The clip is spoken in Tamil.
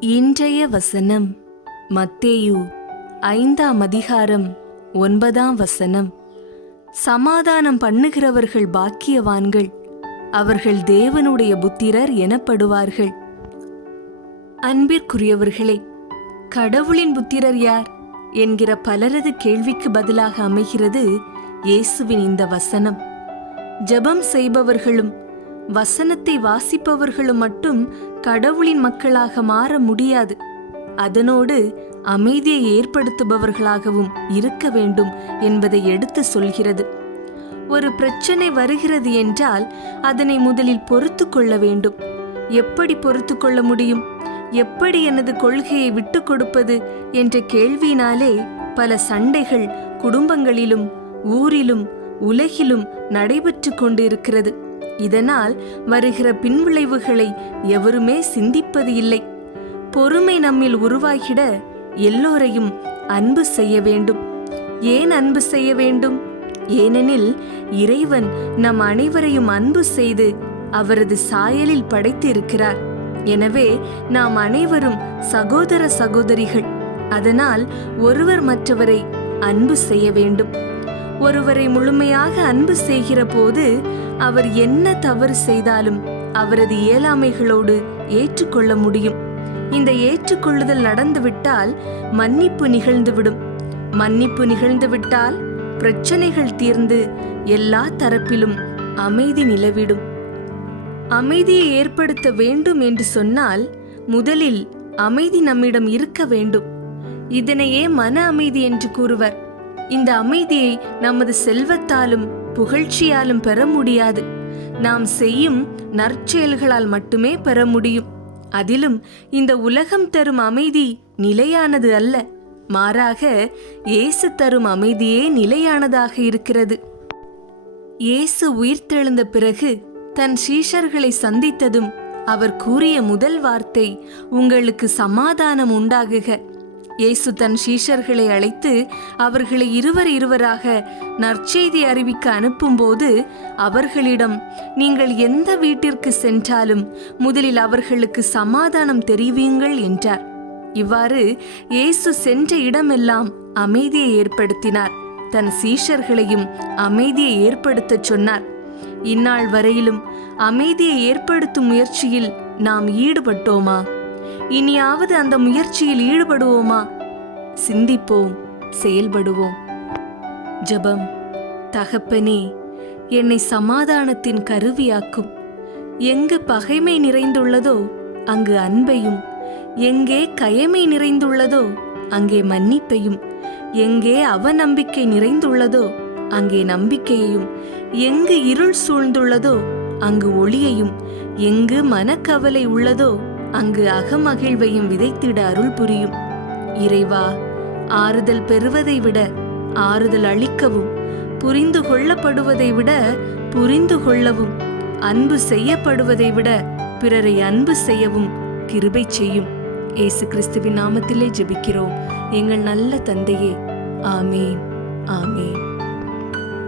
இன்றைய வசனம் மத்தேயு ஐந்தாம் அதிகாரம் ஒன்பதாம் வசனம். சமாதானம் பண்ணுகிறவர்கள் பாக்கியவான்கள் அவர்கள் தேவனுடைய புத்திரர் எனப்படுவார்கள். அன்பிற்குரியவர்களே கடவுளின் புத்திரர் யார் என்கிற பலரது கேள்விக்கு பதிலாக அமைகிறது இயேசுவின் இந்த வசனம். ஜெபம் செய்பவர்களும் வசனத்தை வாசிப்பவர்களும் மட்டும் கடவுளின் மக்களாக மாற முடியாது. அதனோடு அமைதியை ஏற்படுத்துபவர்களாகவும் இருக்க வேண்டும் என்பதை எடுத்து சொல்கிறது. ஒரு பிரச்சனை வருகிறது என்றால் அதனை முதலில் பொறுத்து கொள்ள வேண்டும். எப்படி பொறுத்து கொள்ள முடியும்? எப்படி எனது கொள்கையை விட்டு கொடுப்பது என்ற கேள்வியினாலே பல சண்டைகள் குடும்பங்களிலும் ஊரிலும் உலகிலும் நடைபெற்று கொண்டிருக்கிறது. இதனால் வருகிற பின்விளைவுகளை எவருமே சிந்திப்பது இல்லை. பொறுமை நம்மில் உருவாகிட எல்லோரையும் அன்பு செய்ய வேண்டும். ஏன் அன்பு செய்ய வேண்டும்? ஏனெனில் இறைவன் நம் அனைவரையும் அன்பு செய்து அவரது சாயலில் படைத்து இருக்கிறார் எனவே நாம் அனைவரும் சகோதர சகோதரிகள். அதனால் ஒருவர் மற்றவரை அன்பு செய்ய வேண்டும். ஒருவரை முழுமையாக அன்பு செய்கிற போது அவர் என்ன தவறு செய்தாலும் அவரது இயலாமைகளோடு ஏற்றுக்கொள்ள முடியும். இந்த ஏற்றுக்கொள்ளுதல் நடந்துவிட்டால் மன்னிப்பு நிகழ்ந்துவிடும். மன்னிப்பு நிகழ்ந்துவிட்டால் பிரச்சனைகள் தீர்ந்து எல்லா தரப்பிலும் அமைதி நிலவிடும். அமைதியை ஏற்படுத்த வேண்டும் என்று சொன்னால் முதலில் அமைதி நம்மிடம் இருக்க வேண்டும். இதனையே மன அமைதி என்று கூறுவர். இந்த அமைதியை நமது செல்வத்தாலும் புகழ்ச்சியாலும் பெற முடியாது. நாம் செய்யும் நற்செயல்களால் மட்டுமே பெற முடியும். அதிலும் இந்த உலகம் தரும் அமைதி நிலையானது அல்ல. மாறாக இயேசு தரும் அமைதியே நிலையானதாக இருக்கிறது. இயேசு உயிர்த்தெழுந்த பிறகு தன் சீஷர்களை சந்தித்ததும் அவர் கூறிய முதல் வார்த்தை உங்களுக்கு சமாதானம் உண்டாகுக. இயேசு தன் சீஷர்களை அழைத்து அவர்களை இருவர் இருவராக நற்செய்தி அறிவிக்க அனுப்பும்போது அவர்களிடம் நீங்கள் எந்த வீட்டிற்கு சென்றாலும் முதலில் அவர்களுக்கு சமாதானம் தெரிவியுங்கள் என்றார். இவ்வாறு இயேசு சென்ற இடமெல்லாம் அமைதியை ஏற்படுத்தினார். தன் சீஷர்களையும் அமைதியை ஏற்படுத்தச் சொன்னார். இந்நாள் வரையிலும் அமைதியை ஏற்படுத்தும் முயற்சியில் நாம் ஈடுபட்டோமா? இனியாவது அந்த முயற்சியில் ஈடுபடுவோமா? சிந்திப்போம் செயல்படுவோம். ஜெபம் தகப்பனே என்னை சமாதானத்தின் கருவியாக்கும். எங்கு பகைமை நிறைந்துள்ளதோ அங்கு அன்பையும். எங்கே கயமை நிறைந்துள்ளதோ அங்கே மன்னிப்பையும். எங்கே அவநம்பிக்கை நிறைந்துள்ளதோ அங்கே நம்பிக்கையையும். எங்கு இருள் சூழ்ந்துள்ளதோ அங்கு ஒளியையும். எங்கு மனக்கவலை உள்ளதோ அங்கு அகமகிழ்வையும் விதைத்திட அருள் புரியும். இறைவா ஆறுதல் பெறுவதை விட ஆறுதல் அளிக்கவும் புரிந்து கொள்ளப்படுவதை விட புரிந்து கொள்ளவும் அன்பு செய்யப்படுவதை விட பிறரை அன்பு செய்யவும் கிருபை செய்யும். ஏசு கிறிஸ்துவின் நாமத்திலே ஜெபிக்கிறோம். எங்கள் நல்ல தந்தையே ஆமேன் ஆமேன்.